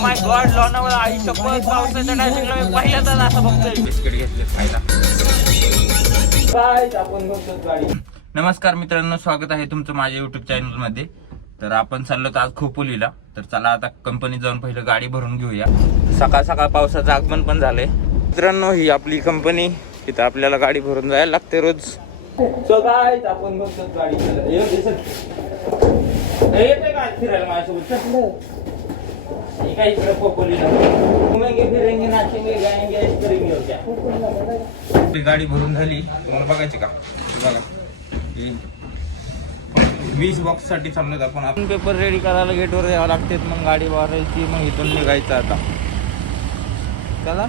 माय God, Lonavala आई शपथ, पावसाच्या टायमिंगला मी पहिल्यांदाच असं बघतोय. बिस्किट घेतले खायला. आपण गाडी. नमस्कार मित्रांनो, स्वागत आहे तुमचं माझ्या युट्यूब चॅनल मध्ये. तर आपण चाललो आज खोपोलीला. तर चला आता कंपनीत जाऊन पहिलं गाडी भरून घेऊया. सकाळ सकाळ पावसाचं आगमन पण झालंय मित्रांनो. ही आपली कंपनी, तिथं आपल्याला गाडी भरून जायला लागते रोज. सो गाईज आपण बघतो गाडी. येते काय फिरायला माझ्यासोबत? काय इकडे खोपोलीला घुमेंगे फिरेंगे नाचेंगे गाएंगे ऐश करेंगे हो क्या. आपली गाडी भरून झाली. तुम्हाला बघायची का? बघा 20 बॉक्स साठी चाललोत आपण पेपर रेडी करायला गेटवर यावं लागते. मग गाडी भरायची, मग इथून निघायचं आता. चला.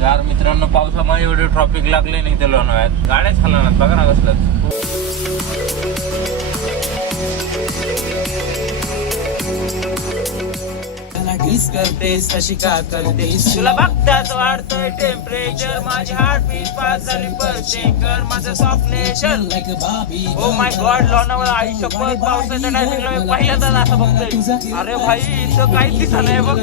यार मित्रांनो, पावसामुळे एवढे ट्रॉफिक लागले नाही ते लोणावळ्यात. गाड्याच हलवणार बघा ना कसलं. करतेस कशी का करतेस, तुला बघताच वाढतोय टेम्परेचर. माझी हार्टबीट पास झाली पर माझं सॉफ्टनेशन. ओ माय गॉड, लोणावळा आई शपथ, पावसाच्या टायमिंगला मी पहिल्यांदाच असं बघतोय. अरे भाई, इथं काहीच दिसत नाही बघ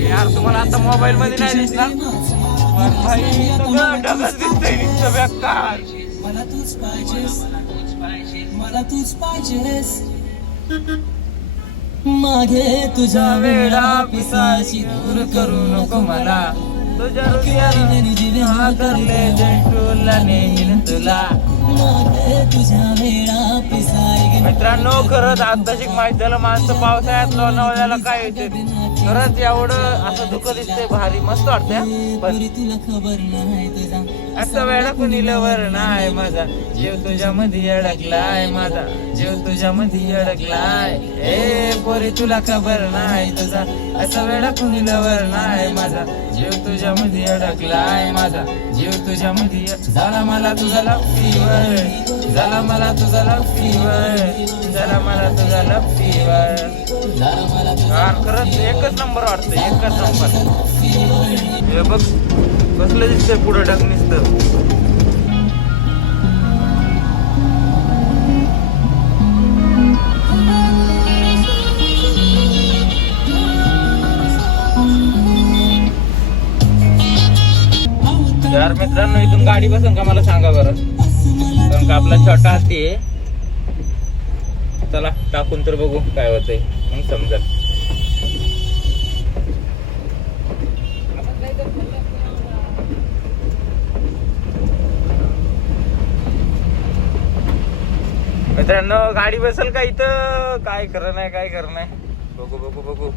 यार. तुम्हाला आता मोबाईल मध्ये नाही दिसणार पण भाई सगळं ढगच दिसतंय नुसतं बेकार. मला तूच पाहिजेस, मला तूच पाहिजेस. मागे तुझ्या वेळा पिसाची दूर करू नको मला. तुझ्या हृदयाला करले तुला नेईल तुला. मागे तुझ्या वेळा पिसाई. मित्रांनो, खरंच आत्ताशी माहिती झालं माणसं पावसाळ्यात लोणावळ्याला काय येते. खरंच एवढं असं दुःख दिसतंय, भारी मस्त वाटतंय. पण तुला खबर नाही तुझा असं वेळा कुणी लवर नाही. माझा जीव तुझ्या मध्ये अडकलाय, माझा जीव तुझ्या मध्ये अडकलाय. ए पोरी तुला खबर नाही तुझा असं वेळा कुणी लवर नाही. माझा जीव तुझ्या मध्ये अडकलाय, माझा जीव तुझ्या मध्ये. झाला मला तुझा लव फीवर, झाला मला तुझा लव फीवर, झाला मला तुझा लव फीवर. खरंच एकच नंबर वाटतं, एकच नंबर. हे बघ कसलं दिसतंय पुढं ढग नुसतं. यार मित्रांनो, इथून गाडी बसन का मला सांगा बरं, कारण का आपला छोटा हाती आहे. चला टाकून तर बघू काय होतंय, मग समजेल. मित्रांनो, गाडी बसेल का इथं? काय खरं नाही, काय खरं नाही. बघू बघू बघू,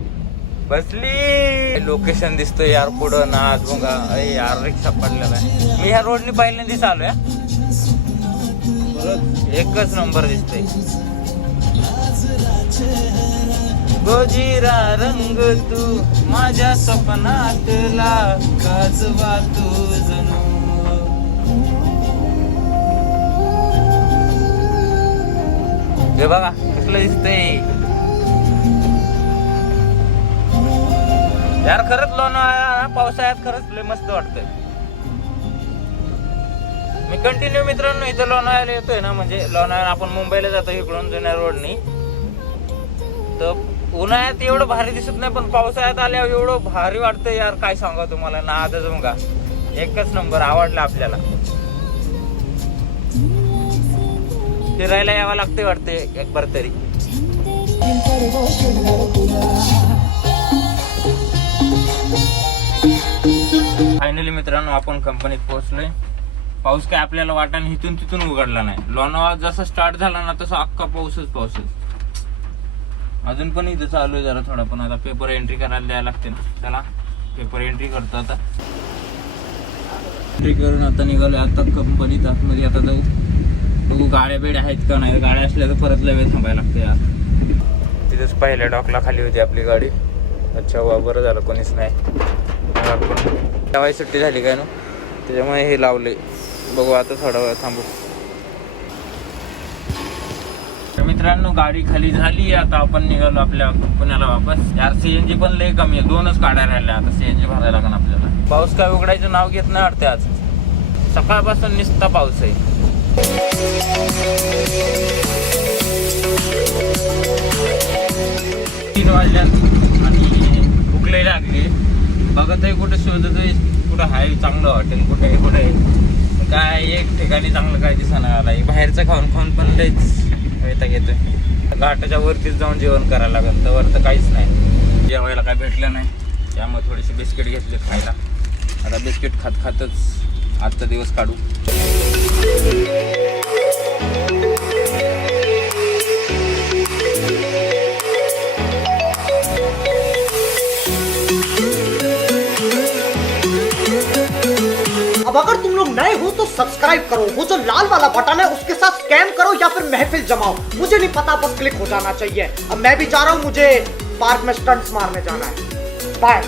बसली. लोकेशन दिसतोय यार पुढं नाच बघा. अरे यार, रिक्षा पडलेला आहे. मी ह्या रोडनी पहिल्यांदाच आलोय. एकच नंबर दिसतोय. गोजिरा रंग तू माझ्या स्वप्नातला, गाजवा तू जणू. हे बघा कसलं दिसतंय यार. खरंच लोणावळा पावसाळ्यात खरंच लय मस्त वाटतंय. मी कंटिन्यू मित्रांनो इथं लोणावळ्याला येतोय ना, म्हणजे लोणावळ्याला आपण मुंबईला जातो इकडून जुन्या रोडनी. तर उन्हाळ्यात एवढं भारी दिसत नाही, पण पावसाळ्यात आल्यावर एवढं भारी वाटतंय यार. काय सांगा तुम्हाला, नादच बघा. एकच नंबर, आवडला आपल्याला. फिरायला यावं लागतंय वाटतंय एक बार तरी. फायनली मित्रांनो आपण कंपनीत पोहोचलोय. पाऊस काय आपल्याला वाटाने इथून तिथून उघडला नाही. लोणावळा जसा स्टार्ट झाला ना तसा अख्खा पाऊसच. अजून पण इथं चालू आहे जरा थोडा, पण आता पेपर एंट्री करायला द्यायला लागते ना. चला पेपर एंट्री करतो आता. एंट्री करून आता निघालोय आता कंपनीत आतमध्ये. आता जाऊ बघू गाड्या बेड्या आहेत का नाही. गाड्या असल्या तर परत लय वेळ थांबायला लागते यार. तिथेच पहिल्या डॉकला खाली होती आपली गाडी. अच्छा वा, बरं झालं कोणीच नाही. तेव्हाही सुट्टी झाली काय ना, त्याच्यामुळे हे लावले. बघू आता थोडा वेळ थांबू. तर मित्रांनो गाडी खाली झाली. आता आपण निघालो आपल्या पुण्याला वापस. यार CNG पण लय कमी आहे, 2च गाड्या राहिल्या. आता CNG भरायला लागेल आपल्याला. पाऊस काय उघडायचं नाव घेत नाही वाटते आज. सकाळपासून नुसता पाऊस आहे. 3 वाजल्यात आणि भूकले लागली. बघत आहे कुठे शोधत आहे, कुठं आहे चांगलं हॉटेल, कुठे काय एक ठिकाणी चांगलं काय दिसणार आला. बाहेरचं खाऊन पण लयच वैताग येतोय. घाटाच्या वरतीच जाऊन जेवण करायला लागेल. तर काहीच नाही, जेवायला काय भेटलं नाही. त्यामुळे थोडीशी बिस्किट घेतली खायला. आता बिस्किट खातच आजचा दिवस काढू. अब अगर तुम लोग नए हो तो सब्सक्राइब करो, वो जो लाल वाला बटन है उसके साथ स्कैम करो या फिर महफिल जमाओ, मुझे नहीं पता, बस क्लिक हो जाना चाहिए. अब मैं भी जा रहा हूँ, मुझे पार्क में स्टंट्स मारने जाना है. बाय.